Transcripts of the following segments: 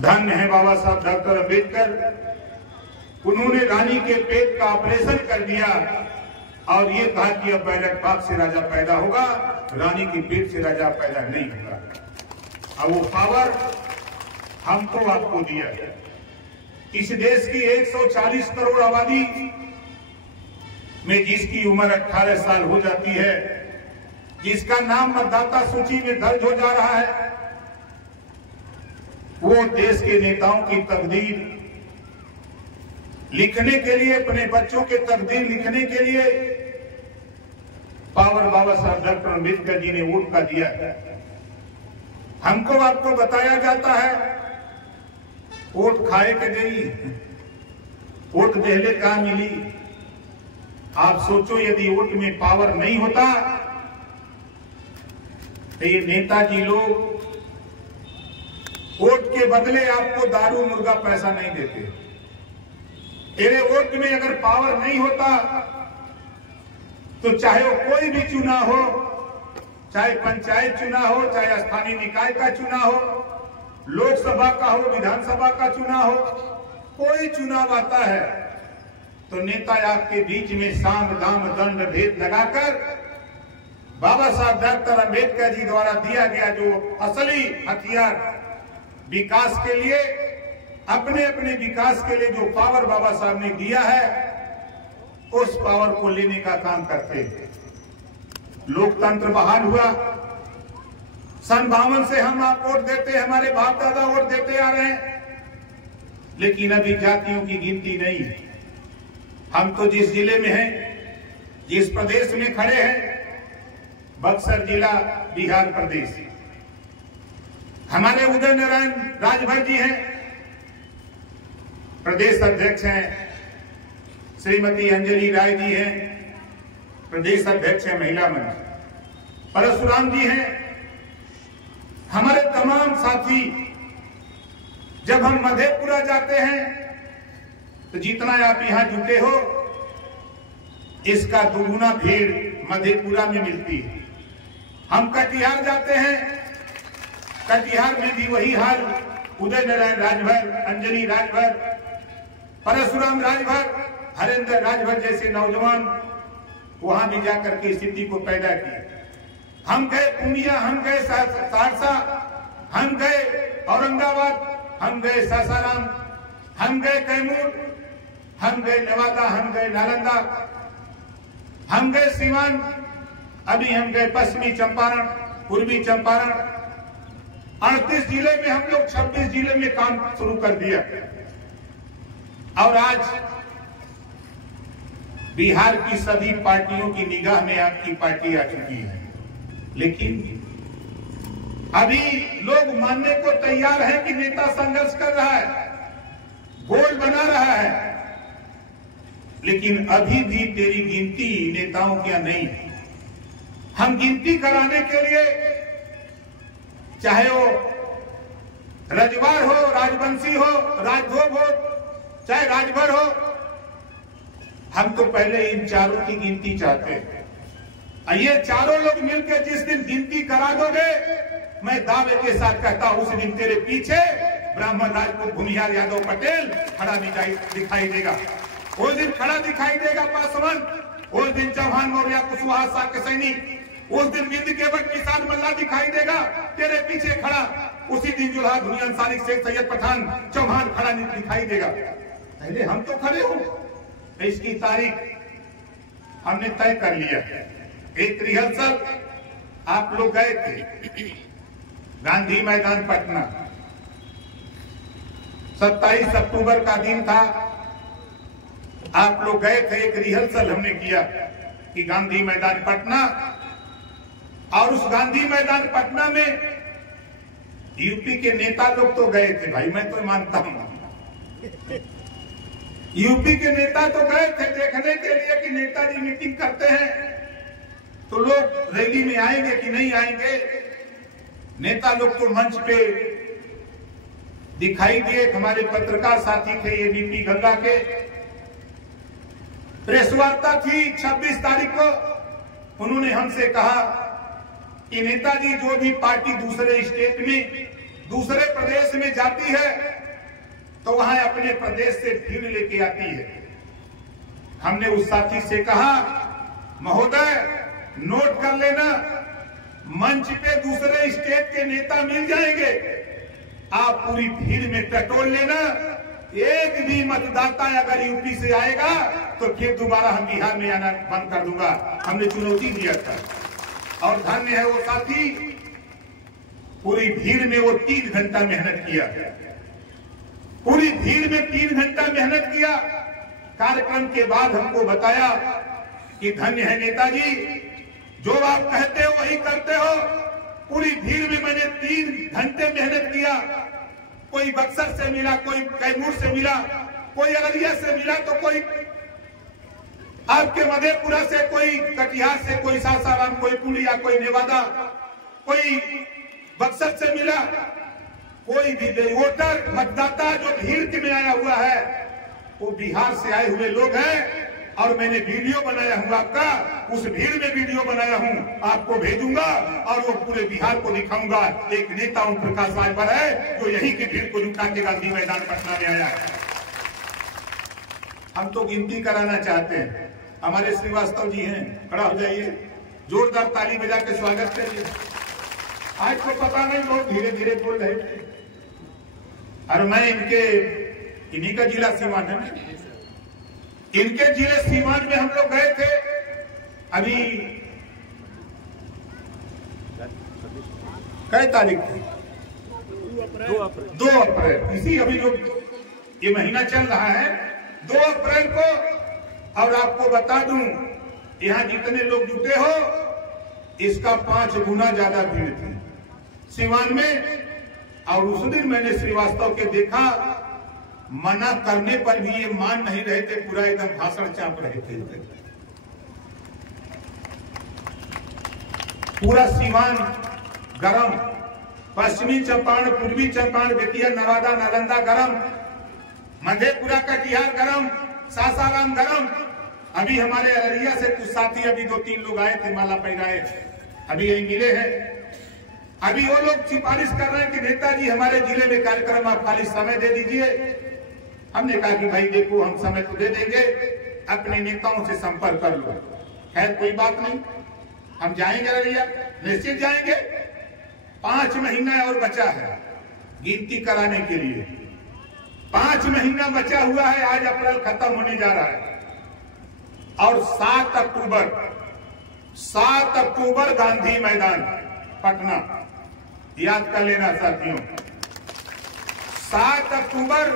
धन्य है बाबा साहब डॉक्टर अम्बेडकर, उन्होंने रानी के पेट का ऑपरेशन कर दिया और ये कहा कि अब बैलेट बॉक्स से राजा पैदा होगा, रानी के पेट से राजा पैदा नहीं होगा। अब वो पावर हमको आपको दिया है। इस देश की 140 करोड़ आबादी में जिसकी उम्र 18 साल हो जाती है, जिसका नाम मतदाता सूची में दर्ज हो जा रहा है, वो देश के नेताओं की तकदीर लिखने के लिए, अपने बच्चों के तकदीर लिखने के लिए पावर बाबा साहब डॉक्टर अम्बेडकर जी ने वोट का दिया है। हमको आपको बताया जाता है वोट खाए के गई, वोट देहले कहां मिली। आप सोचो यदि वोट में पावर नहीं होता तो ये नेताजी लोग वोट के बदले आपको दारू मुर्गा पैसा नहीं देते। तेरे वोट में अगर पावर नहीं होता तो चाहे वो कोई भी चुनाव हो, चाहे पंचायत चुनाव हो, चाहे स्थानीय निकाय का चुनाव हो, लोकसभा का हो, विधानसभा का चुनाव हो, कोई चुनाव आता है तो नेता आपके बीच में साम दाम दंड भेद लगाकर बाबा साहब डॉक्टर अम्बेडकर जी द्वारा दिया गया जो असली हथियार विकास के लिए, अपने अपने विकास के लिए जो पावर बाबा साहब ने दिया है, उस पावर को लेने का काम करते हैं। लोकतंत्र बहाल हुआ। सन 52 से हम आप वोट देते हैं, हमारे बाप दादा वोट देते आ रहे हैं, लेकिन अभी जातियों की गिनती नहीं है। हम तो जिस जिले में हैं, जिस प्रदेश में खड़े हैं, बक्सर जिला बिहार प्रदेश, हमारे उदय नारायण राजभर जी हैं, प्रदेश अध्यक्ष हैं, श्रीमती अंजलि राय जी हैं, प्रदेश अध्यक्ष है महिला मंच, परशुराम जी हैं। हमारे तमाम साथी जब हम मधेपुरा जाते हैं तो जितना आप यहां जुटे हो, इसका दुगुना भीड़ मधेपुरा में मिलती है। हम कटिहार जाते हैं, कटिहार में भी वही हाल, उदय नारायण राजभर, अंजलि राजभर, परशुराम राजभर, हरेंद्र राजभर जैसे नौजवान वहां भी जाकर के स्थिति को पैदा किए। हम गए पूर्णिया, हम गए सहरसा, हम गए औरंगाबाद, हम गए सासाराम, हम गए कैमूर, हम गए नवादा, हम गए नालंदा, हम गए सीवान, अभी हम गए पश्चिमी चंपारण, पूर्वी चंपारण। 38 जिले में हम लोग 26 जिले में काम शुरू कर दिया और आज बिहार की सभी पार्टियों की निगाह में आपकी पार्टी आ चुकी है। लेकिन अभी लोग मानने को तैयार हैं कि नेता संघर्ष कर रहा है, गोल बना रहा है, लेकिन अभी भी तेरी गिनती नेताओं क्या नहीं है। हम गिनती कराने के लिए, चाहे वो रजवार हो, राजवंशी हो, राजभोग हो, चाहे राजभर हो, हम तो पहले इन चारों की गिनती चाहते हैं। ये चारों लोग मिलकर जिस दिन गिनती करा दोगे, मैं दावे के साथ कहता हूं उस दिन तेरे पीछे ब्राह्मण, राजपूत, भूमिहार, यादव, पटेल खड़ा दिखाई देगा। उस दिन खड़ा दिखाई देगा पासवान, उस दिन चौहान, मौर्य, कुशवाहा, साक्य सैनी, उस दिन बिंद केवट, किसान, मल्ला दिखाई देगा तेरे पीछे खड़ा। उसी दिन जुल्हा, धुनी, अंसारी, शेख, सैयद, पठान, चौहान खड़ा दिखाई देगा। पहले हम तो खड़े हो। इसकी तारीख हमने तय कर लिया। एक रिहर्सल आप लोग गए थे गांधी मैदान पटना, 27 अक्टूबर का दिन था। आप लोग गए थे, एक रिहर्सल हमने किया कि गांधी मैदान पटना, और उस गांधी मैदान पटना में यूपी के नेता लोग तो गए थे, भाई मैं तो मानता हूं यूपी के नेता तो गए थे देखने के लिए कि नेताजी मीटिंग करते हैं तो लोग रैली में आएंगे कि नहीं आएंगे। नेता लोग तो मंच पे दिखाई दिए। हमारे पत्रकार साथी थे एबीपी गंगा के, प्रेस वार्ता थी 26 तारीख को। उन्होंने हमसे कहा कि नेताजी जो भी पार्टी दूसरे स्टेट में, दूसरे प्रदेश प्रदेश में जाती है तो वहां अपने प्रदेश से भीड़ लेके आती है। हमने उस साथी से कहा, महोदय नोट कर लेना, मंच पे दूसरे स्टेट के नेता मिल जाएंगे, आप पूरी भीड़ में टटोल लेना, एक भी मतदाता अगर यूपी से आएगा तो फिर दोबारा हम बिहार में आना बंद कर दूंगा। हमने चुनौती दिया था और धन्य है वो साथी, पूरी भीड़ में वो 3 घंटा मेहनत किया, पूरी भीड़ में 3 घंटा मेहनत किया। कार्यक्रम के बाद हमको बताया कि धन्य है नेताजी, जो आप कहते हो वही करते हो। पूरी भीड़ में मैंने 3 घंटे मेहनत किया, कोई बक्सर से मिला, कोई कैमूर से मिला, कोई अररिया से मिला, तो कोई आपके मधेपुरा से, कोई कटिहार से, कोई सासाराम, कोई पुलिया, कोई नेवादा, कोई बक्सर से मिला। कोई भी वोटर मतदाता जो भीड़ में आया हुआ है वो बिहार से आए हुए लोग हैं। और मैंने वीडियो बनाया हूं आपका, उस भीड़ में वीडियो बनाया हूं, आपको भेजूंगा और वो पूरे बिहार को दिखाऊंगा। एक नेता ओम प्रकाश राजभर है जो यही की भीड़ को जुटा के गांधी मैदान पटना में आया है। हम तो गिनती कराना चाहते हैं। हमारे श्रीवास्तव जी हैं, खड़ा हो जाइए, जोरदार ताली बजा के स्वागत करिए। आज तो पता नहीं बहुत धीरे धीरे बोल रहे थे, और मैं इन्हीं का जिला सीवान है ना, इनके जिले सीवान में हम लोग गए थे। अभी कई तारीख थी? 2 अप्रैल। इसी अभी जो ये महीना चल रहा है 2 अप्रैल को। और आपको बता दूं, यहां जितने लोग जुटे हो इसका 5 गुना ज्यादा भीड़ थी सीवान में। और उस दिन मैंने श्रीवास्तव के देखा, मना करने पर भी ये मान नहीं रहे थे, पूरा एकदम भाषण चाप रहे थे। पूरा सीवान गरम, पश्चिमी चंपारण, पूर्वी चंपारण, बेतिया, नवादा, नालंदा गरम, मधेपुरा, कटिहार गरम, सासाराम गरम। अभी हमारे अररिया से कुछ साथी, अभी 2-3 लोग आए थे, माला पैराए, अभी यही मिले हैं। अभी वो लोग सिफारिश कर रहे हैं कि नेताजी हमारे जिले में कार्यक्रम, आप खाली समय दे दीजिए। हमने कहा कि भाई देखो, हम समय तो दे देंगे, अपने नेताओं से संपर्क कर लो। खैर कोई बात नहीं, हम जाएंगे अररिया, निश्चित जाएंगे। 5 महीना और बचा है गिनती कराने के लिए, 5 महीना बचा हुआ है। आज अप्रैल खत्म होने जा रहा है और 7 अक्टूबर गांधी मैदान पटना, याद कर लेना साथियों। 7 अक्टूबर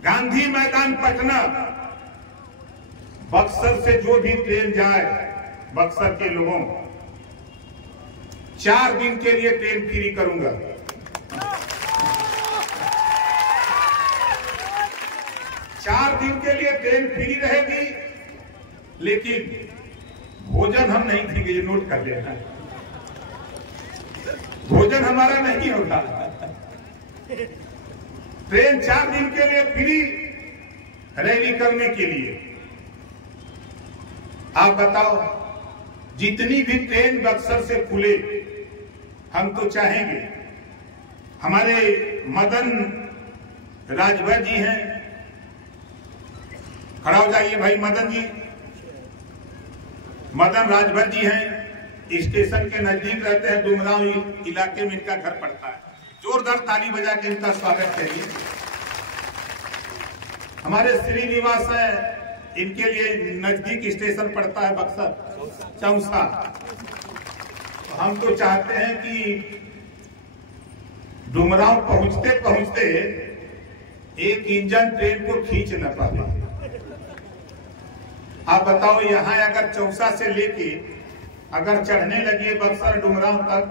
गांधी मैदान पटना। बक्सर से जो भी ट्रेन जाए, बक्सर के लोगों, 4 दिन के लिए ट्रेन फ्री करूंगा। 4 दिन के लिए ट्रेन फ्री रहेगी, लेकिन भोजन हम नहीं देंगे, ये नोट कर लेना। भोजन हमारा नहीं होगा। ट्रेन 4 दिन के लिए फ्री, रैली करने के लिए। आप बताओ, जितनी भी ट्रेन बक्सर से खुले, हम तो चाहेंगे। हमारे मदन राजभर जी हैं, खड़ा हो जाइए भाई मदन जी। मदन राजभर जी हैं, स्टेशन के नजदीक रहते हैं, डुमराव इलाके में इनका घर पड़ता है। जोरदार ताली बजा के इनका स्वागत करिए। हमारे श्रीनिवास है, इनके लिए नजदीक स्टेशन पड़ता है बक्सर, चौसा। तो हम तो चाहते हैं कि डुमराव पहुंचते पहुंचते एक इंजन ट्रेन को खींच न पाए। आप बताओ, यहां अगर चौसा से लेके अगर चढ़ने लगी बक्सर डुमराव तक,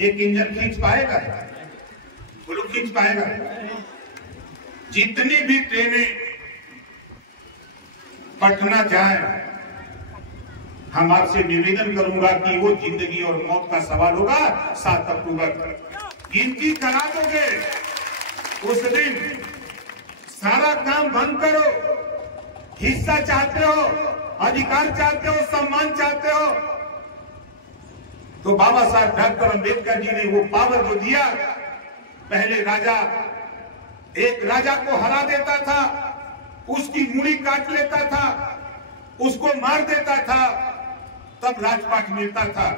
एक इंजन खींच पाएगा? बोलो, खींच पाएगा? जितनी भी ट्रेनें पटना जाएं, हम आपसे निवेदन करूंगा कि वो जिंदगी और मौत का सवाल होगा। 7 अक्टूबर गिनती करा दोगे, उस दिन सारा काम बंद करो। हिस्सा चाहते हो, अधिकार चाहते हो, सम्मान चाहते हो, तो बाबा साहब डॉक्टर अंबेडकर जी ने वो पावर जो दिया, पहले राजा एक राजा को हरा देता था, उसकी मूड़ी काट लेता था, उसको मार देता था, तब राजपाट मिलता था।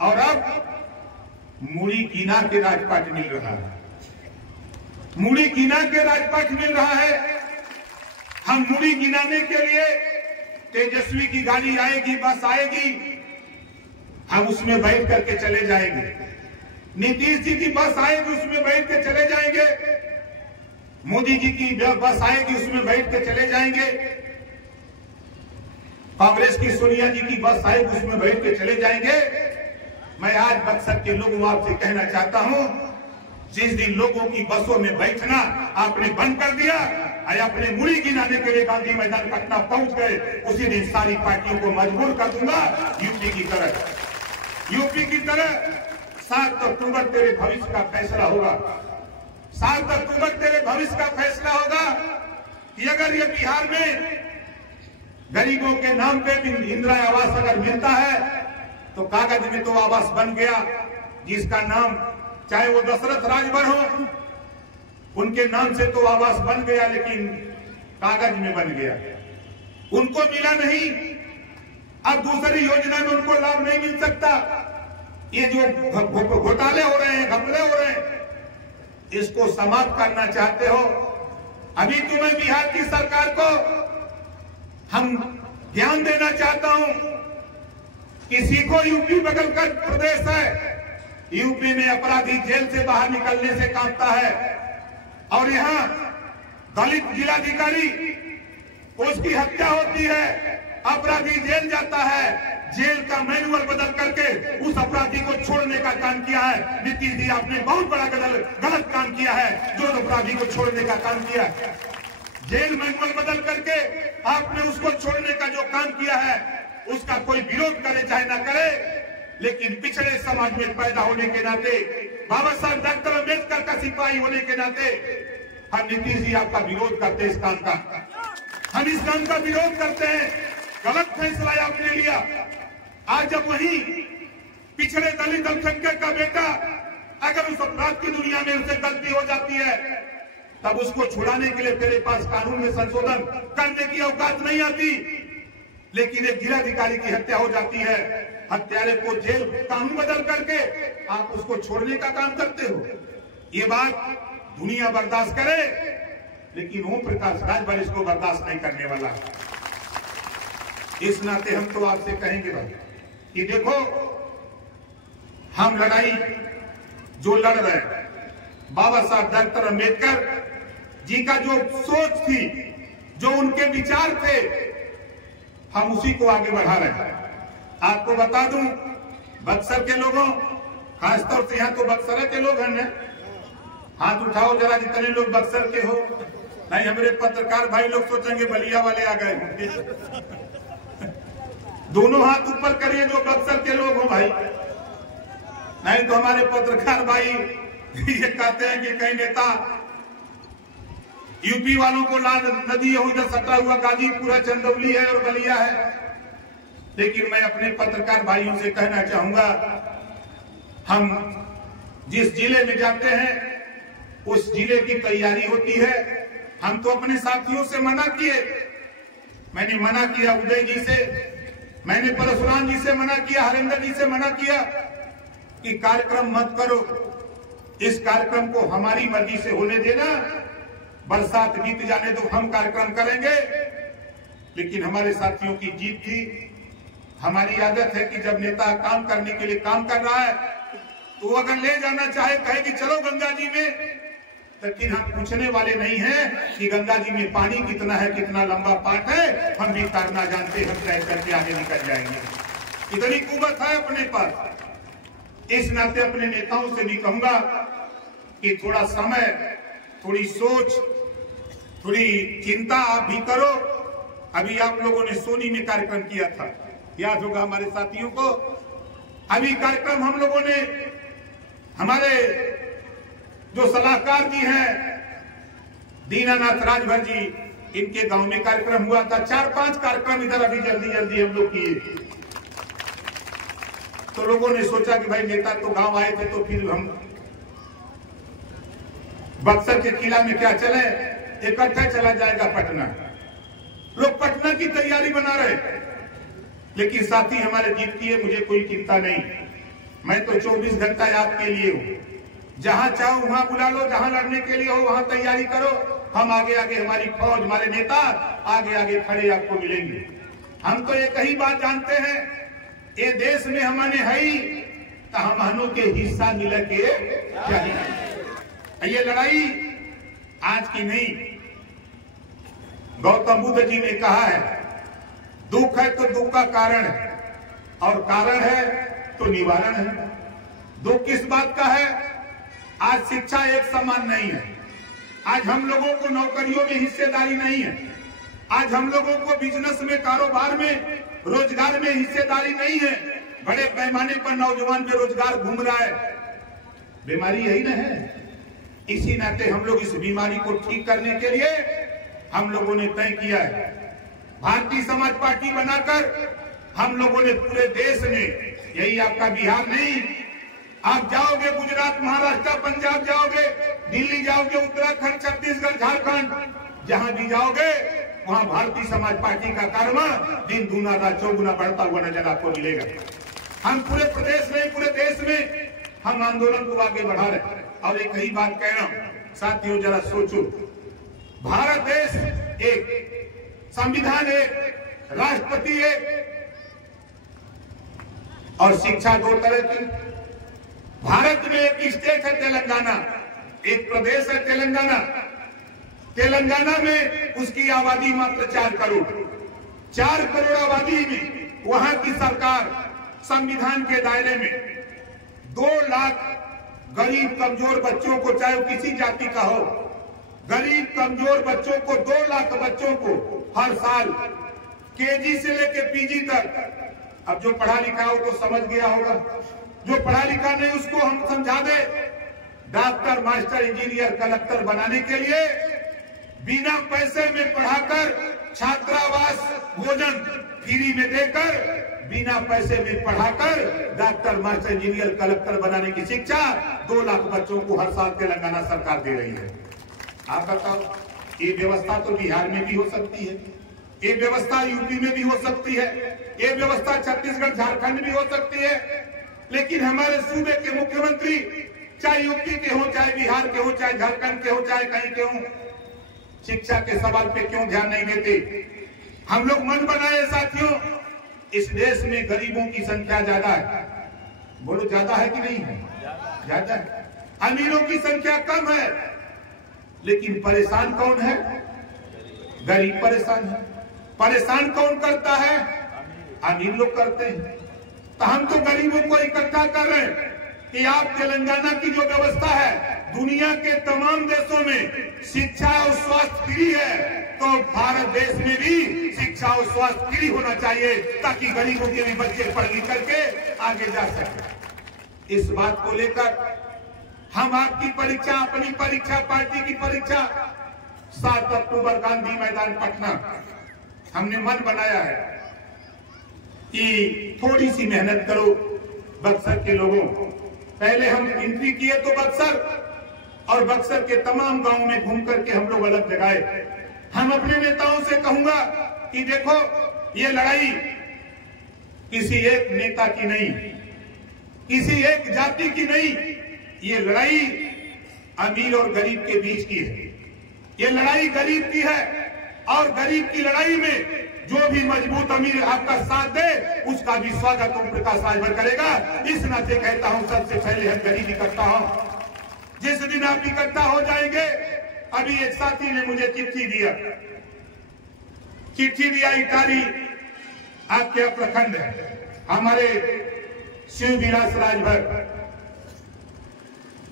और अब मूड़ी गिना के राजपाट मिल रहा है, मूड़ी गिना के राजपाट मिल रहा है। हम मूड़ी गिनाने के लिए तेजस्वी की गाड़ी आएगी, बस आएगी, हम उसमें बैठ करके चले जाएंगे। नीतीश जी की बस आएगी, उसमें बैठ के चले जाएंगे। मोदी जी की बस आएगी, उसमें बैठ के चले जाएंगे। कांग्रेस की सोनिया जी की बस आएगी, उसमें बैठ के चले जाएंगे। मैं आज बक्सर के लोगों आपसे कहना चाहता हूं, जिस दिन लोगों की बसों में बैठना आपने बंद कर दिया और अपने मूड़ी गिनाने के लिए गांधी मैदान पटना पहुंच गए, उसी दिन सारी पार्टियों को मजबूर कर दूंगा। यूपी की तरह 7 अक्टूबर तेरे भविष्य का फैसला होगा। 7 अक्टूबर तेरे भविष्य का फैसला होगा कि अगर ये बिहार में गरीबों के नाम पे इंदिरा आवास अगर मिलता है तो कागज में तो आवास बन गया, जिसका नाम चाहे वो दशरथ राजभर हो, उनके नाम से तो आवास बन गया, लेकिन कागज में बन गया, उनको मिला नहीं। अब दूसरी योजना में उनको लाभ नहीं मिल सकता। ये जो घोटाले हो रहे हैं, घपले हो रहे हैं, इसको समाप्त करना चाहते हो। अभी तुम्हें बिहार की सरकार को हम ध्यान देना चाहता हूं कि सीखो, यूपी बगल का प्रदेश है, यूपी में अपराधी जेल से बाहर निकलने से कांपता है, और यहां दलित जिलाधिकारी, उसकी हत्या होती है, अपराधी जेल जाता है, जेल का मैनुअल बदल करके उस अपराधी को छोड़ने का काम किया है। नीतीश जी आपने बहुत बड़ा गलत काम किया है, जो अपराधी को छोड़ने का काम किया है। जेल मैनुअल बदल करके आपने उसको छोड़ने का जो काम किया है, उसका कोई विरोध करे चाहे ना करे, लेकिन पिछड़े समाज में पैदा होने के नाते, बाबा साहब डॉक्टर अम्बेडकर का सिपाही होने के नाते, हम नीतीश जी आपका विरोध करते हैं। इस काम का हम इस काम का विरोध करते हैं। गलत फैसला आपने लिया। आज जब वही पिछड़े दलित अल्पसंख्यक का बेटा अगर उस अपराध की दुनिया में उसे गलती हो जाती है, तब उसको छुड़ाने के लिए तेरे पास कानून में संशोधन करने की औकात नहीं आती। लेकिन एक जिलाधिकारी की हत्या हो जाती है, हत्यारे को जेल कानून बदल करके आप उसको छोड़ने का काम करते हो। ये बात दुनिया बर्दाश्त करे, लेकिन ओम प्रकाश राजभर इसको बर्दाश्त नहीं करने वाला। इस नाते हम तो आपसे कहेंगे भाई कि देखो, हम लड़ाई जो लड़ रहे हैं, बाबा साहब डॉक्टर अम्बेडकर जी का जो सोच थी, जो उनके विचार थे, हम उसी को आगे बढ़ा रहे हैं। आपको बता दूं, बक्सर के लोगों, खासतौर से यहाँ तो बक्सर के लोग हैं ना, हाथ उठाओ जरा जितने लोग बक्सर के हो। नहीं, हमारे पत्रकार भाई लोग सोचेंगे बलिया वाले आ गए होंगे। दोनों हाथ ऊपर करिए जो बक्सर के लोग हो भाई, नहीं तो हमारे पत्रकार भाई ये कहते हैं कि कई नेता यूपी वालों को लाल नदी हो, इधर सटा हुआ गाजीपुर, चंदौली है और बलिया है। लेकिन मैं अपने पत्रकार भाइयों से कहना चाहूंगा, हम जिस जिले में जाते हैं उस जिले की तैयारी होती है। हम तो अपने साथियों से मना किए, मैंने मना किया उदय जी से, मैंने परशुराम जी से मना किया, हरिंदर जी से मना किया कि कार्यक्रम मत करो, इस कार्यक्रम को हमारी मर्जी से होने देना, बरसात बीत जाने दो, हम कार्यक्रम करेंगे। लेकिन हमारे साथियों की जीत थी। हमारी आदत है कि जब नेता काम करने के लिए काम कर रहा है तो अगर ले जाना चाहे कहे कि चलो गंगा जी में, लेकिन हम पूछने वाले नहीं हैं कि गंगा जी में पानी कितना है, कितना लंबा पाट है, हम भी तैरना जानते हैं, हम तैर करके आगे निकल जाएंगे। इतनी कुवत है अपने पास। इस नाते अपने नेताओं से भी कहूंगा कि थोड़ा समय, थोड़ी सोच, थोड़ी चिंता आप भी करो। अभी आप लोगों ने सोनी में कार्यक्रम किया था, याद होगा हमारे साथियों को। अभी कार्यक्रम हम लोगों ने, हमारे जो सलाहकार जी हैं दीनानाथ राजभर जी, इनके गांव में कार्यक्रम हुआ था। 4-5 कार्यक्रम इधर अभी जल्दी जल्दी हम लोग किए। तो लोगों ने सोचा कि भाई नेता तो गांव आए थे तो फिर हम बक्सर के किला में क्या चले, इकट्ठा चला जाएगा पटना। लोग पटना की तैयारी बना रहे, लेकिन साथी हमारे जीत की है, मुझे कोई चिंता नहीं। मैं तो 24 घंटा आपके लिए हूं, जहां चाहो वहां बुला लो, जहां लड़ने के लिए हो वहां तैयारी करो। हम आगे आगे, हमारी फौज, हमारे नेता आगे आगे खड़े आपको मिलेंगे। हम तो एक ही बात जानते हैं, ये देश में हमने है ही तो हमनों के हिस्सा मिले के चाहिए। ये लड़ाई आज की नहीं, गौतम बुद्ध जी ने कहा है, दुख है तो दुख का कारण है, और कारण है तो निवारण है। दुख किस बात का है? आज शिक्षा एक समान नहीं है, आज हम लोगों को नौकरियों में हिस्सेदारी नहीं है, आज हम लोगों को बिजनेस में, कारोबार में, रोजगार में हिस्सेदारी नहीं है। बड़े पैमाने पर नौजवान बेरोजगार घूम रहा है। बीमारी यही ना है। इसी नाते हम लोग इस बीमारी को ठीक करने के लिए हम लोगों ने तय किया है, भारतीय समाज पार्टी बनाकर हम लोगों ने पूरे देश में, यही आपका बिहार नहीं, आप जाओगे गुजरात, महाराष्ट्र, पंजाब जाओगे, दिल्ली जाओगे, उत्तराखंड, छत्तीसगढ़, झारखंड, जहां भी जाओगे वहां भारतीय समाज पार्टी का कारवा दिन दूना रात चौगुना बढ़ता हुआ नजर आपको मिलेगा। हम पूरे प्रदेश में, पूरे देश में हम आंदोलन को आगे बढ़ा रहे। और एक ही बात कह रहा हूं साथियों, जरा सोचो, भारत देश एक, संविधान एक, राष्ट्रपति एक, और शिक्षा दो तरह की। भारत में एक स्टेट है तेलंगाना, एक प्रदेश है तेलंगाना। तेलंगाना में उसकी आबादी मात्र 4 करोड़। 4 करोड़ आबादी में वहां की सरकार संविधान के दायरे में 2 लाख गरीब कमजोर बच्चों को, चाहे वो किसी जाति का हो, गरीब कमजोर बच्चों को, 2 लाख बच्चों को हर साल केजी से लेकर पीजी तक। अब जो पढ़ा लिखा हो तो समझ गया होगा, जो पढ़ा लिखा नहीं उसको हम समझा दे। डॉक्टर, मास्टर, इंजीनियर, कलेक्टर बनाने के लिए बिना पैसे में पढ़ाकर, छात्रावास, भोजन फ्री में देकर, बिना पैसे में पढ़ाकर डॉक्टर, मास्टर, इंजीनियर, कलेक्टर बनाने की शिक्षा 2 लाख बच्चों को हर साल तेलंगाना सरकार दे रही है। आप बताओ, ये व्यवस्था तो बिहार में भी हो सकती है, ये व्यवस्था यूपी में भी हो सकती है, ये व्यवस्था छत्तीसगढ़, झारखंड में भी हो सकती है, लेकिन हमारे सूबे के मुख्यमंत्री, चाहे यूपी के हो, चाहे बिहार के हो, चाहे झारखंड के हो, चाहे कहीं के हो, शिक्षा के सवाल पे क्यों ध्यान नहीं देते? हम लोग मन बनाए साथियों, इस देश में गरीबों की संख्या ज्यादा है। बोलो ज्यादा है कि नहीं है? ज्यादा है। अमीरों की संख्या कम है, लेकिन परेशान कौन है? गरीब परेशान है। परेशान कौन करता है? अमीर लोग करते हैं। तो हम तो गरीबों को इकट्ठा कर रहे हैं कि आप तेलंगाना की जो व्यवस्था है, दुनिया के तमाम देशों में शिक्षा और स्वास्थ्य फ्री है, तो भारत देश में भी शिक्षा और स्वास्थ्य फ्री होना चाहिए, ताकि गरीबों के भी बच्चे पढ़ लिख करके आगे जा सके। इस बात को लेकर हम आपकी परीक्षा, अपनी परीक्षा, पार्टी की परीक्षा 7 अक्टूबर गांधी मैदान पटना, हमने मन बनाया है कि थोड़ी सी मेहनत करो बक्सर के लोगों। पहले हम एंट्री किए तो बक्सर, और बक्सर के तमाम गांवों में घूम करके हम लोग अलग जगाए। हम अपने नेताओं से कहूंगा कि देखो, ये लड़ाई किसी एक नेता की नहीं, किसी एक जाति की नहीं, ये लड़ाई अमीर और गरीब के बीच की है। ये लड़ाई गरीब की है, और गरीब की लड़ाई में जो भी मजबूत अमीर आपका साथ दे, उसका भी स्वागत ओम प्रकाश राजभर करेगा। इस नाते कहता हूं, सबसे पहले हम गरीब इकट्ठा हो। जिस दिन आप इकट्ठा हो जाएंगे, अभी एक साथी ने मुझे चिट्ठी दिया इटारी, आपके प्रखंड है, हमारे शिव विलास राजभर,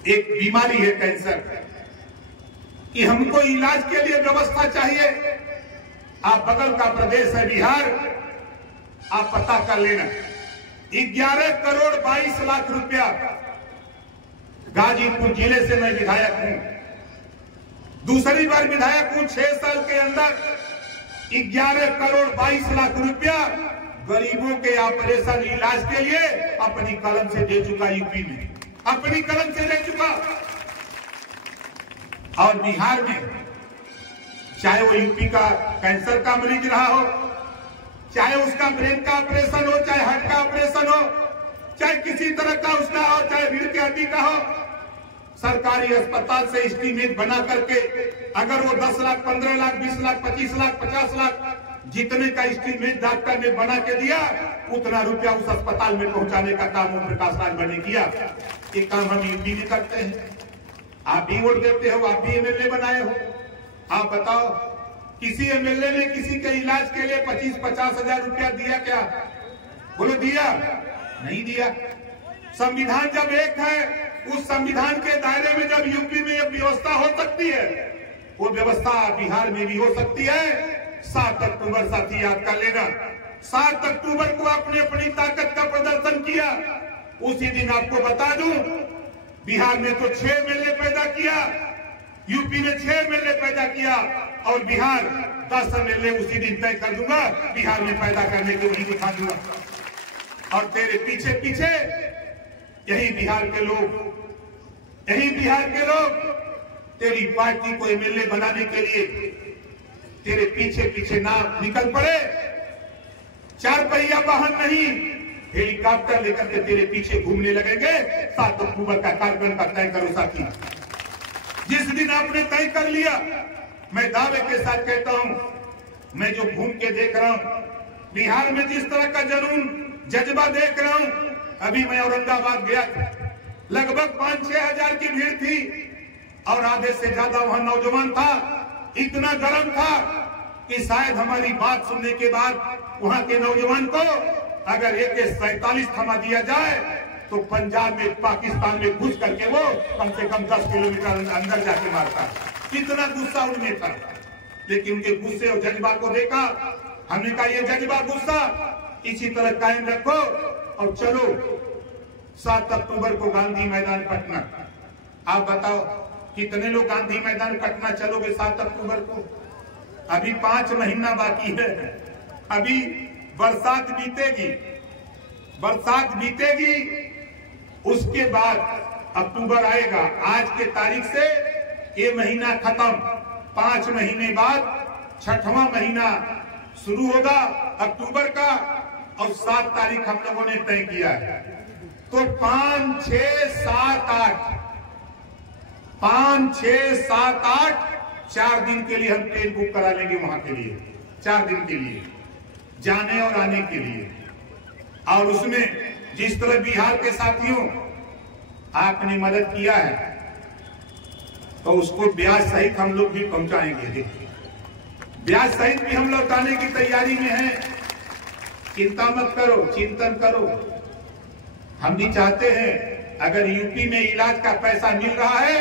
एक बीमारी है कैंसर कि हमको इलाज के लिए व्यवस्था चाहिए। आप बगल का प्रदेश है बिहार, आप पता कर लेना। 11 करोड़ 22 लाख रुपया, गाजीपुर जिले से मैं विधायक हूं, दूसरी बार विधायक हूं। 6 साल के अंदर 11 करोड़ 22 लाख रुपया गरीबों के ऑपरेशन इलाज के लिए अपनी कलम से दे चुका, यूपी में अपनी कलम से दे चुका। और बिहार में चाहे वो यूपी का कैंसर का मरीज रहा हो, चाहे उसका ब्रेन का ऑपरेशन हो, चाहे हार्ट का ऑपरेशन हो, चाहे किसी तरह का उसका हो, चाहे रीढ़ की हड्डी का हो, सरकारी अस्पताल से एस्टीमेट बना करके अगर वो 10 लाख, 15 लाख, 20 लाख, 25 लाख, 50 लाख जितने का एस्टीमेट डॉक्टर ने बना के दिया, उतना रुपया उस अस्पताल में पहुंचाने का काम ओम प्रकाश राजभर ने किया। ये काम हम यूपी में करते हैं। आप भी वोट देते हो, आप भी एमएलए बनाए हो। आप बताओ, किसी एमएलए ने किसी के इलाज के लिए 25-50 हजार रुपया दिया क्या? बोलो दिया? नहीं दिया। संविधान जब एक है, उस संविधान के दायरे में जब यूपी में एक व्यवस्था हो सकती है, वो व्यवस्था बिहार में भी हो सकती है। 7 अक्टूबर साथी याद कर लेना, 7 अक्टूबर को आपने अपनी ताकत का प्रदर्शन किया। उसी दिन आपको बता दूं, बिहार ने तो 6 एमएलए पैदा किया, यूपी ने 6 एमएलए पैदा किया, और बिहार 10 एमएलए उसी दिन तय कर दूंगा, बिहार में पैदा करने को वही दिखा दूंगा। और तेरे पीछे पीछे यही बिहार के लोग तेरी पार्टी को एमएलए बनाने के लिए तेरे पीछे पीछे ना निकल पड़े। 4 पहिया वाहन नहीं, हेलीकॉप्टर लेकर के तेरे पीछे घूमने लगेंगे। 7 अक्टूबर का कार्यक्रम का तय करो साथी। जिस दिन आपने तय कर लिया, मैं दावे के साथ कहता हूं, मैं जो घूम के देख रहा हूं बिहार में, जिस तरह का जुनून जज्बा देख रहा हूं। अभी मैं औरंगाबाद गया था, लगभग 5-6 हजार की भीड़ थी, और आधे से ज्यादा वहां नौजवान था। इतना गर्म था कि शायद हमारी बात सुनने के बाद वहां के नौजवान को अगर AK-47 थमा दिया जाए तो पंजाब में, पाकिस्तान में घुस करके वो कम से कम 10 किलोमीटर अंदर जाके मारता। कितना गुस्सा उनमें था। लेकिन उनके गुस्से और जज्बा को देखा, हमने कहा ये जज्बा, गुस्सा इसी तरह कायम रखो और चलो 7 अक्टूबर को गांधी मैदान पटना। आप बताओ कितने लोग गांधी मैदान पटना चलोगे 7 अक्टूबर को? अभी 5 महीना बाकी है। अभी बरसात बीतेगी, उसके बाद अक्टूबर आएगा। आज के तारीख से ये महीना खत्म, 5 महीने बाद 6वां महीना शुरू होगा अक्टूबर का, और 7 तारीख हम लोगों ने तय किया है। तो 5, 6, 7, 8 5, 6, 7, 8 4 दिन के लिए हम ट्रेन बुक करा लेंगे वहां के लिए, 4 दिन के लिए जाने और आने के लिए। और उसमें जिस तरह बिहार के साथियों आपने मदद किया है, तो उसको ब्याज सहित हम लोग भी पहुंचाएंगे। ब्याज सहित भी हम लौटाने की तैयारी में हैं। चिंता मत करो, चिंतन करो। हम भी चाहते हैं अगर यूपी में इलाज का पैसा मिल रहा है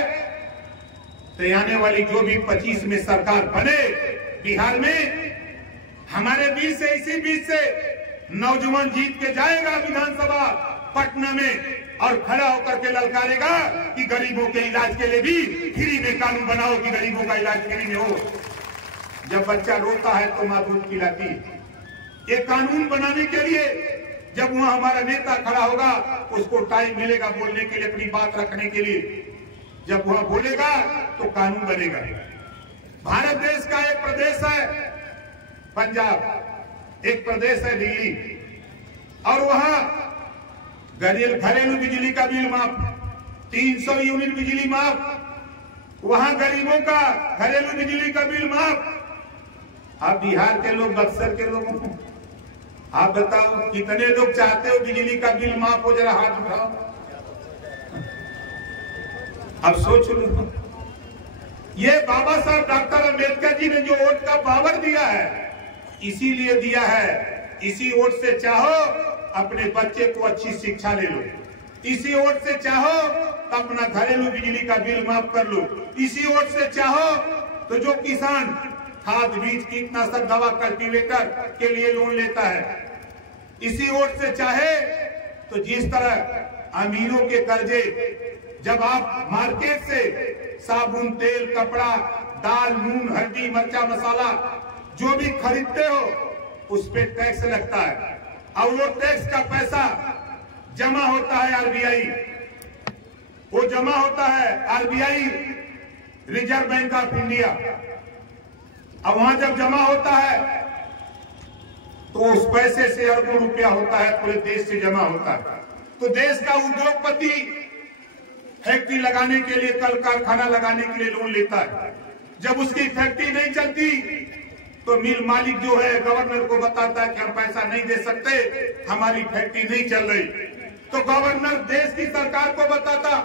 तो आने वाली जो भी 25 में सरकार बने बिहार में, हमारे बीच से, इसी बीच से नौजवान जीत के जाएगा विधानसभा पटना में और खड़ा होकर के ललकारेगा कि गरीबों के इलाज के लिए भी फ्री में कानून बनाओ कि गरीबों का इलाज फ्री में हो। जब बच्चा रोता है तो मां दूध पिलाती। ये कानून बनाने के लिए जब वहां हमारा नेता खड़ा होगा, उसको टाइम मिलेगा बोलने के लिए, अपनी बात रखने के लिए। जब वह बोलेगा तो कानून बनेगा। भारत देश का एक प्रदेश है पंजाब, एक प्रदेश है दिल्ली, और वहां घरेलू बिजली का बिल माफ, 300 यूनिट बिजली माफ, वहां गरीबों का घरेलू बिजली का बिल माफ। आप बिहार के लोग, बक्सर के लोगों को आप बताओ कितने लोग चाहते हो बिजली का बिल माफ हो? जरा हाथ उठाओ। अब सोच लो, ये बाबा साहब डॉक्टर अंबेडकर जी ने जो वोट का पावर दिया है, इसीलिए दिया है। इसी वोट से चाहो अपने बच्चे को अच्छी शिक्षा ले लो, इसी वोट से चाहो तो अपना घरेलू बिजली का बिल माफ कर लो, इसी वोट से चाहो तो जो किसान खाद, बीज, कीटनाशक दवा, कल्टीवेटर के लिए लोन लेता है, इसी वोट से चाहे तो जिस तरह अमीरों के कर्जे, जब आप मार्केट से साबुन, तेल, कपड़ा, दाल, नून, हल्दी, मिर्चा, मसाला जो भी खरीदते हो उस पे टैक्स लगता है, और वो टैक्स का पैसा जमा होता है आरबीआई, वो जमा होता है RBI reserve bank of India. अब वहां जब जमा होता है तो उस पैसे से अरबों रुपया होता है, पूरे देश से जमा होता है। तो देश का उद्योगपति फैक्ट्री लगाने के लिए, कल कारखाना लगाने के लिए लोन लेता है। जब उसकी फैक्ट्री नहीं चलती तो मिल मालिक जो है गवर्नर को बताता है कि हम पैसा नहीं दे सकते, हमारी फैक्ट्री नहीं चल रही। तो गवर्नर देश की सरकार को बताता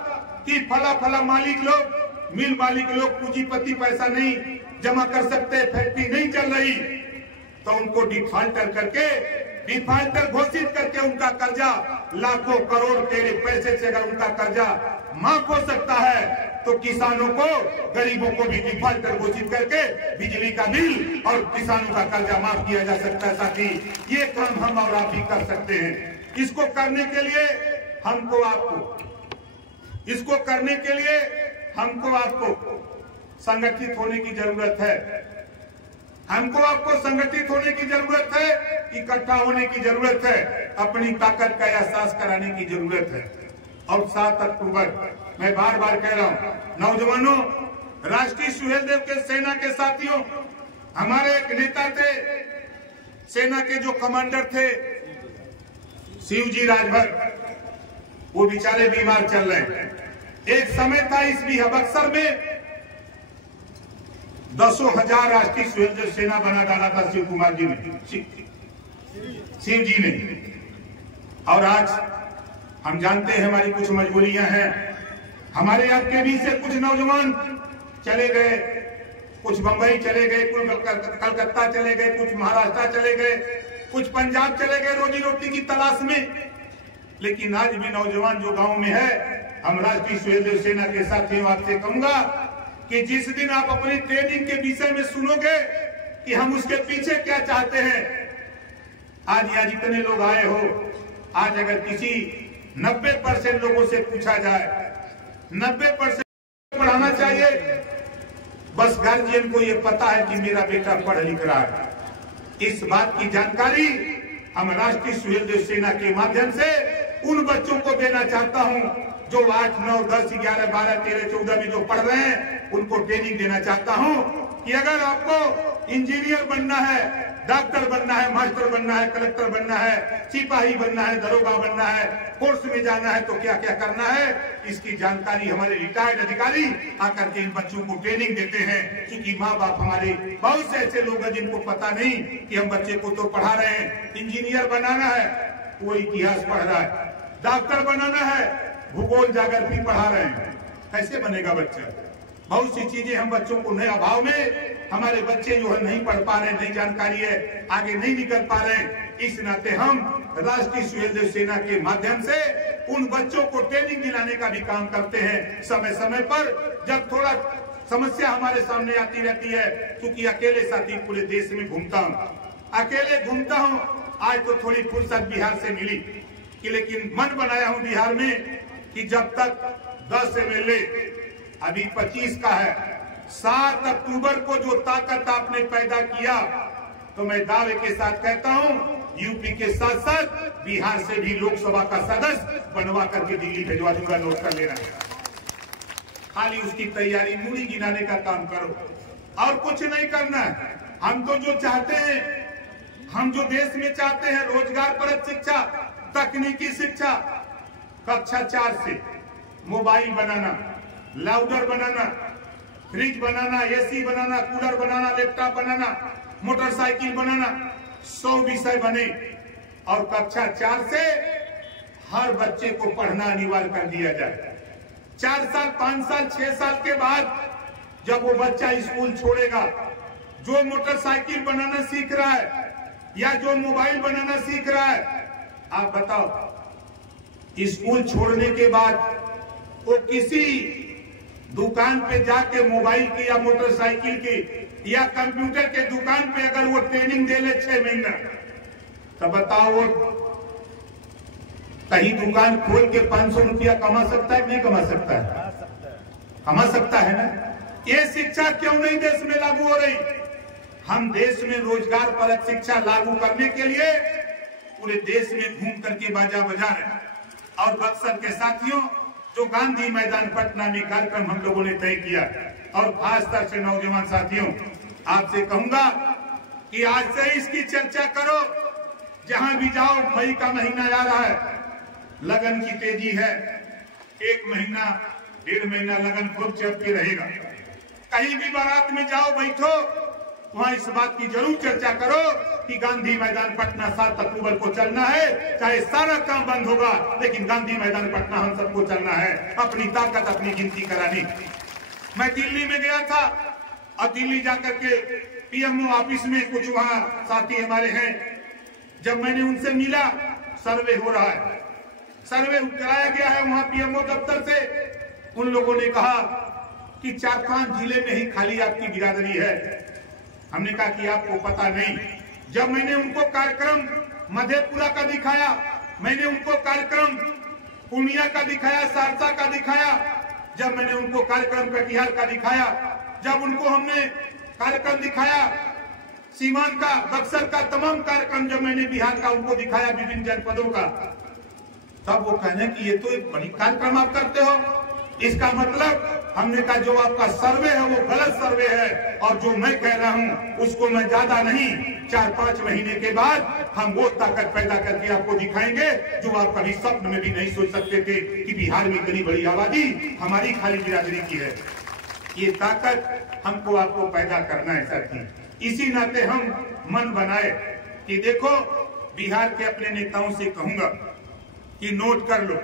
कि फला फला मालिक लोग, मिल मालिक लोग, पूंजीपति पैसा नहीं जमा कर सकते, फैक्ट्री नहीं चल रही। तो उनको डिफॉल्टर करके, डिफॉल्टर घोषित करके उनका कर्जा लाखों करोड़ के पैसे से अगर उनका कर्जा माफ हो सकता है तो किसानों को, गरीबों को भी डिफॉल्टर घोषित करके बिजली का बिल और किसानों का कर्जा माफ किया जा सकता है। साथी, ये काम हम और आप भी कर सकते हैं। इसको करने के लिए हमको आपको, इसको करने के लिए हमको आपको संगठित होने की जरूरत है। हमको आपको संगठित होने की जरूरत है, इकट्ठा होने की जरूरत है, अपनी ताकत का एहसास कराने की जरूरत है। और 7 अक्टूबर, मैं बार बार कह रहा हूं, नौजवानों, राष्ट्रीय सुहेलदेव के सेना के साथियों, हमारे एक नेता थे, सेना के जो कमांडर थे शिवजी राजभर, वो बेचारे बीमार चल रहे हैं। एक समय था इस बक्सर में 10,000 राष्ट्रीय सुहेलदेव सेना बना डाला था शिव कुमार जी ने, शिव जी ने। और आज हम जानते हैं हमारी कुछ मजबूरियां हैं। हमारे आपके बीच से कुछ नौजवान चले गए, कुछ बंबई चले गए, कुछ कलकत्ता चले गए, कुछ महाराष्ट्र चले गए, कुछ पंजाब चले गए रोजी रोटी की तलाश में। लेकिन आज भी नौजवान जो गांव में है, हम राष्ट्रीय सुहेलदेव सेना के साथियों आपसे कहूंगा कि जिस दिन आप अपनी ट्रेनिंग के विषय में सुनोगे कि हम उसके पीछे क्या चाहते हैं, आज यहाँ जितने लोग आए हो, आज अगर किसी 90% लोगों से पूछा जाए, 90% पढ़ाना चाहिए, बस गार्जियन को ये पता है कि मेरा बेटा पढ़ लिख रहा है। इस बात की जानकारी हम राष्ट्रीय सुहेलदेव सेना के माध्यम से उन बच्चों को देना चाहता हूं जो 8, 9, 10, 11, 12, 13, 14 में जो पढ़ रहे हैं, उनको ट्रेनिंग देना चाहता हूं कि अगर आपको इंजीनियर बनना है, डॉक्टर बनना है, मास्टर बनना है, कलेक्टर बनना है, सिपाही बनना है, दरोगा बनना है, फोर्स में जाना है, तो क्या क्या करना है, इसकी जानकारी हमारे रिटायर्ड अधिकारी आकर के इन बच्चों को ट्रेनिंग देते हैं। क्योंकि माँ बाप हमारे बहुत से ऐसे लोग हैं जिनको पता नहीं कि हम बच्चे को तो पढ़ा रहे हैं। इंजीनियर बनाना है, वो इतिहास पढ़ रहा है, डॉक्टर बनाना है, भूगोल ज्योग्राफी पढ़ा रहे हैं। कैसे बनेगा बच्चा? बहुत सी चीजें हम बच्चों को नए अभाव में हमारे बच्चे जो है नहीं पढ़ पा रहे, नई जानकारी है, आगे नहीं निकल पा रहे। इस नाते हम राष्ट्रीय सुहेलदेव सेना के माध्यम से उन बच्चों को ट्रेनिंग दिलाने का भी काम करते हैं। समय समय पर जब थोड़ा समस्या हमारे सामने आती रहती है, क्योंकि अकेले साथी पूरे देश में घूमता हूँ, अकेले घूमता हूँ। आज तो थोड़ी फुर्सत बिहार से मिली कि लेकिन मन बनाया हूँ बिहार में कि जब तक 10 MLA, अभी 25 का है, 7 अक्टूबर को जो ताकत आपने पैदा किया, तो मैं दावे के साथ कहता हूं, यूपी के साथ साथ बिहार से भी लोकसभा का सदस्य बनवा करके दिल्ली भेजवा दूंगा, नोट कर लेना। खाली उसकी तैयारी, मूड़ी गिनाने का काम करो और कुछ नहीं करना है। हम तो जो चाहते हैं, हम जो देश में चाहते हैं, रोजगार परक शिक्षा, तकनीकी शिक्षा, कक्षा 4 से मोबाइल बनाना, लाउडर बनाना, फ्रिज बनाना, AC बनाना, कूलर बनाना, लैपटॉप बनाना, मोटरसाइकिल बनाना, 100 विषय बने। और कक्षा 4 से हर बच्चे को पढ़ना अनिवार्य कर दिया जाए। 4 साल, 5 साल, 6 साल के बाद जब वो बच्चा स्कूल छोड़ेगा, जो मोटरसाइकिल बनाना सीख रहा है या जो मोबाइल बनाना सीख रहा है, आप बताओ, स्कूल छोड़ने के बाद वो किसी दुकान पे जाके मोबाइल की या मोटरसाइकिल की या कंप्यूटर के दुकान पे अगर वो ट्रेनिंग दे ले 6 महीना, तो बताओ वो कहीं दुकान खोल के 500 रुपया कमा सकता है कि नहीं कमा सकता है? कमा सकता है ना। ये शिक्षा क्यों नहीं देश में लागू हो रही? हम देश में रोजगार परक शिक्षा लागू करने के लिए पूरे देश में घूम करके बाजा बजा रहे हैं। और बक्सर के साथियों, जो गांधी मैदान पटना में कार्यक्रम हम लोगों ने तय किया और खासतौर से नौजवान साथियों, आपसे कहूंगा कि आज से इसकी चर्चा करो। जहां भी जाओ, मई का महीना आ रहा है, लगन की तेजी है। 1 महीना 1.5 महीना लगन खूब चलते रहेगा। कहीं भी बारात में जाओ, बैठो, वहां इस बात की जरूर चर्चा करो कि गांधी मैदान पटना 7 अक्टूबर को चलना है। चाहे सारा काम बंद होगा, लेकिन गांधी मैदान पटना हम सबको चलना है, अपनी ताकत अपनी गिनती करानी। मैं दिल्ली में गया था और दिल्ली जाकर के पीएमओ ऑफिस में कुछ वहां साथी हमारे हैं, जब मैंने उनसे मिला, सर्वे हो रहा है, सर्वे कराया गया है वहां पीएमओ दफ्तर से। उन लोगों ने कहा कि 4-5 जिले में ही खाली आपकी बिरादरी है। हमने कहा कि आपको पता नहीं। जब मैंने उनको कार्यक्रम मधेपुरा का दिखाया, मैंने उनको कार्यक्रम पूर्णिया का दिखाया, सहरसा का दिखाया, जब मैंने उनको कार्यक्रम कटिहार का दिखाया, जब उनको हमने कार्यक्रम दिखाया सीमांत का, बक्सर का, तमाम कार्यक्रम जब मैंने बिहार का उनको दिखाया, विभिन्न जनपदों का, तब वो कहने कि ये तो एक बड़ी कार्यक्रम आप करते हो। इसका मतलब हमने कहा जो आपका सर्वे है वो गलत सर्वे है, और जो मैं कह रहा हूं उसको मैं ज्यादा नहीं, 4-5 महीने के बाद हम वो ताकत पैदा करके आपको दिखाएंगे जो आप कभी स्वप्न में भी नहीं सोच सकते थे कि बिहार में इतनी बड़ी आबादी हमारी खाली बिरादरी की है। ये ताकत हमको आपको पैदा करना है साथी। इसी नाते हम मन बनाए कि देखो, बिहार के अपने नेताओं से कहूंगा कि नोट कर लो,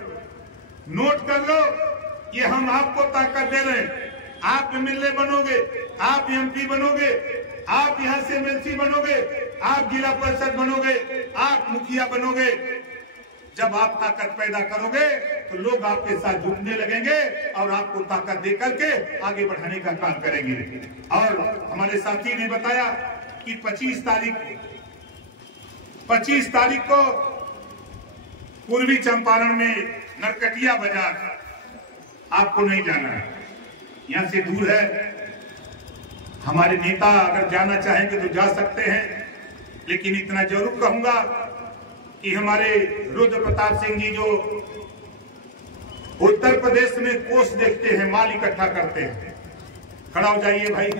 नोट कर लो, ये हम आपको ताकत दे रहे हैं। आप एमएलए बनोगे, आप एमपी बनोगे, आप यहाँ से एमएलसी बनोगे, आप जिला परिषद बनोगे, आप मुखिया बनोगे। जब आप ताकत पैदा करोगे तो लोग आपके साथ जुटने लगेंगे और आपको ताकत दे करके आगे बढ़ाने का काम करेंगे। और हमारे साथी ने बताया कि 25 तारीख को पूर्वी चंपारण में नरकटिया बाजार, आपको नहीं जाना है, यहाँ से दूर है। हमारे नेता अगर जाना चाहेंगे तो जा सकते हैं, लेकिन इतना जरूर कहूंगा कि हमारे रुद्र प्रताप सिंह जी जो उत्तर प्रदेश में कोष देखते हैं, माल इकट्ठा करते हैं, खड़ा हो जाइए भाई,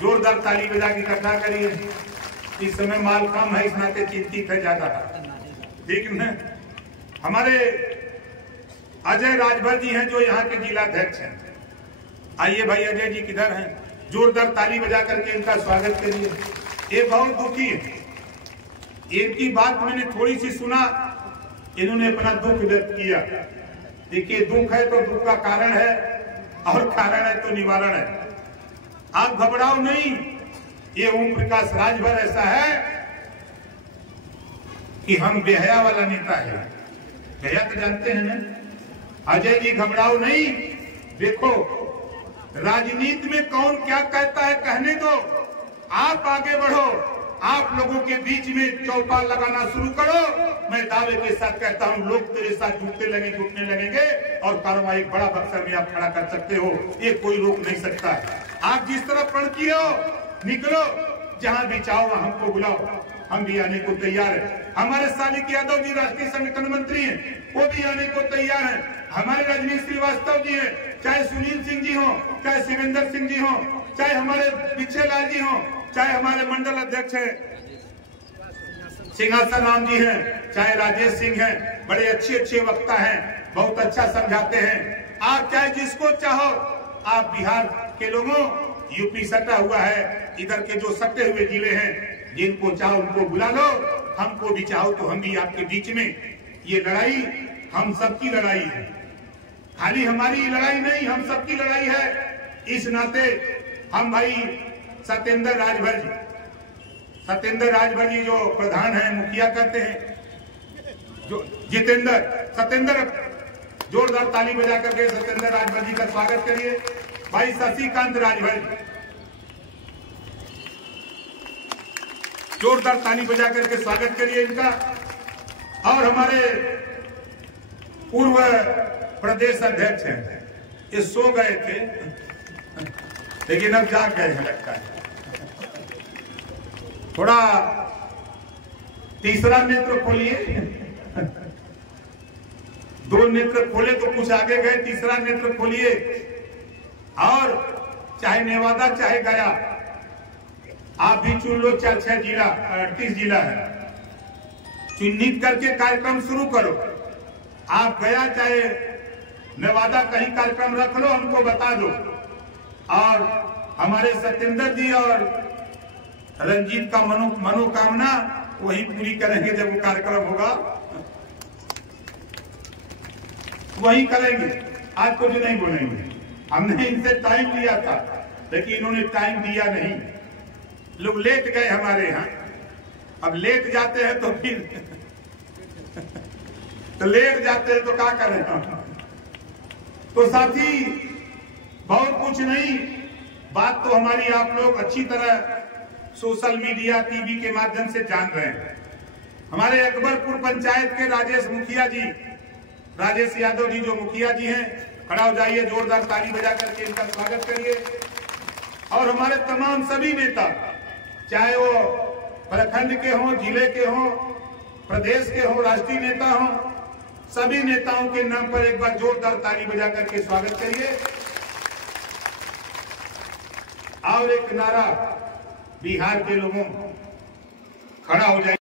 जोरदार ताली बजा के इकट्ठा करिए। इस समय माल कम है, इस नाते चिंतित है ज्यादा, ठीक है। हमारे अजय राजभर जी हैं जो यहाँ के जिलाध्यक्ष हैं। आइए भाई, अजय जी किधर हैं? जोरदार ताली बजा करके इनका स्वागत करिए। ये बहुत दुखी है, इनकी बात मैंने थोड़ी सी सुना, इन्होंने अपना दुख व्यक्त किया। देखिए, दुख है तो दुख का कारण है, और कारण है तो निवारण है। आप घबराओ नहीं। ये ओम प्रकाश राजभर ऐसा है कि हम बेहया वाला नेता है। बेहया तो जानते हैं ना? अजय जी घबराओ नहीं। देखो, राजनीति में कौन क्या कहता है कहने दो, आप आगे बढ़ो, आप लोगों के बीच में चौपाल लगाना शुरू करो। मैं दावे के साथ कहता हूं, लोग तेरे साथ जुटने लगेंगे और कार्रवाई बड़ा बक्सर में आप खड़ा कर सकते हो। ये कोई रोक नहीं सकता। आप जिस तरह प्रण किए हो, निकलो, जहां भी चाहो वहां हमको बुलाओ, हम भी आने को तैयार है। हमारे सालिक यादव जी राष्ट्रीय संगठन मंत्री हैं, वो भी आने को तैयार है। हमारे रजनीश श्रीवास्तव जी हैं, चाहे सुनील सिंह जी हो, चाहे शिवेंद्र सिंह जी हो, चाहे हमारे पिछे लाल जी हो, चाहे हमारे मंडल अध्यक्ष है सिंहासन राम जी हैं, चाहे राजेश सिंह हैं, बड़े अच्छे वक्ता हैं, बहुत अच्छा समझाते हैं। आप चाहे जिसको चाहो, आप बिहार के लोगों, यूपी सटा हुआ है, इधर के जो सटे हुए जिले हैं, जिनको चाहो उनको बुला लो। हमको भी चाहो तो हम भी आपके बीच में। ये लड़ाई हम सबकी लड़ाई है, खाली हमारी लड़ाई नहीं, हम सबकी लड़ाई है। इस नाते हम भाई सत्येंद्र राजभर जी जो प्रधान है, मुखिया करते हैं, जो सत्येंद्र, जोरदार ताली बजा करके सत्येंद्र राजभर जी का स्वागत करिए। भाई शशिकांत राजभर, जोरदार ताली बजा करके स्वागत करिए इनका। और हमारे पूर्व प्रदेश अध्यक्ष हैं, ये सो गए थे लेकिन अब जाग गए हैं लगता है। थोड़ा तीसरा नेत्र खोलिए, 2 नेत्र खोले तो कुछ आगे गए, तीसरा नेत्र खोलिए और चाहे नेवादा चाहे गया, आप भी चुन लो 4-6 जिला, 38 जिला है, चिन्हित करके कार्यक्रम शुरू करो। आप गया चाहे नेवादा कहीं कार्यक्रम रख लो, हमको बता दो, और हमारे सत्येंद्र जी और रंजीत का मनोकामना वही पूरी करेंगे। जब वो कार्यक्रम होगा वही करेंगे, आज कुछ नहीं बोलेंगे। हमने इनसे टाइम लिया था लेकिन इन्होंने टाइम दिया नहीं, लोग लेट गए हमारे यहाँ। अब लेट जाते हैं तो फिर तो लेट जाते हैं तो क्या करें हम। तो साथी बहुत कुछ नहीं, बात तो हमारी आप लोग अच्छी तरह सोशल मीडिया टीवी के माध्यम से जान रहे हैं। हमारे अकबरपुर पंचायत के राजेश मुखिया जी, राजेश यादव जी जो मुखिया जी हैं, खड़ा हो जाइए, जोरदार ताली बजा करके इनका स्वागत करिए। और हमारे तमाम सभी नेता, चाहे वो प्रखंड के हों, जिले के हों, प्रदेश के हों, राष्ट्रीय नेता हों, सभी नेताओं के नाम पर एक बार जोरदार ताली बजा करके स्वागत करिए। और एक नारा बिहार के लोगों, खड़ा हो जाइए।